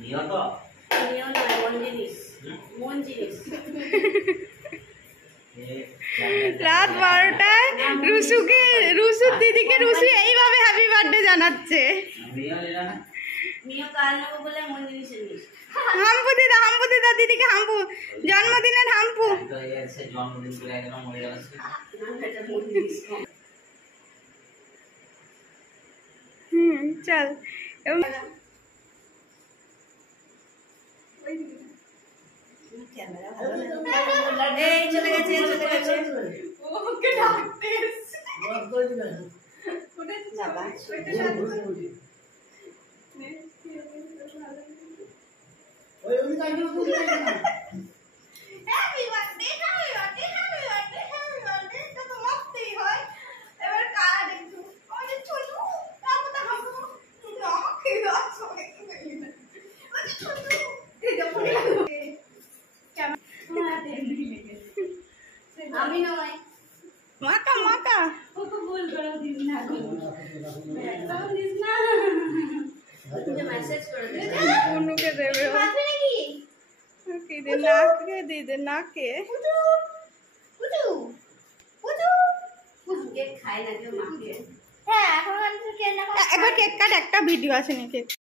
নিও তো নিও না মন জিনিস রাত 12টায় রুসুর দিদিকে রুসু এইভাবে হ্যাপি বার্থডে জানাচ্ছে। নিও কাল নেবো বলে মন জিনিসের নিস হাম্পু দিদা দিদিকে হাম্পু, জন্মদিনের হাম্পু। জন্মদিন করে একদম মরে গেল। চল এই চলে গেছে ওকে ডাকতে আমি নয় মাকা মাকা ওকে বল করো দিস না দিস না মুঝে মেসেজ করে দে অনুকে দেবে মাথা নাকি কি দে নাকে দিদে নাকে কেক খায় না কেউ মাকে একবার কেক কাট, একটা ভিডিও আছে নি কেক।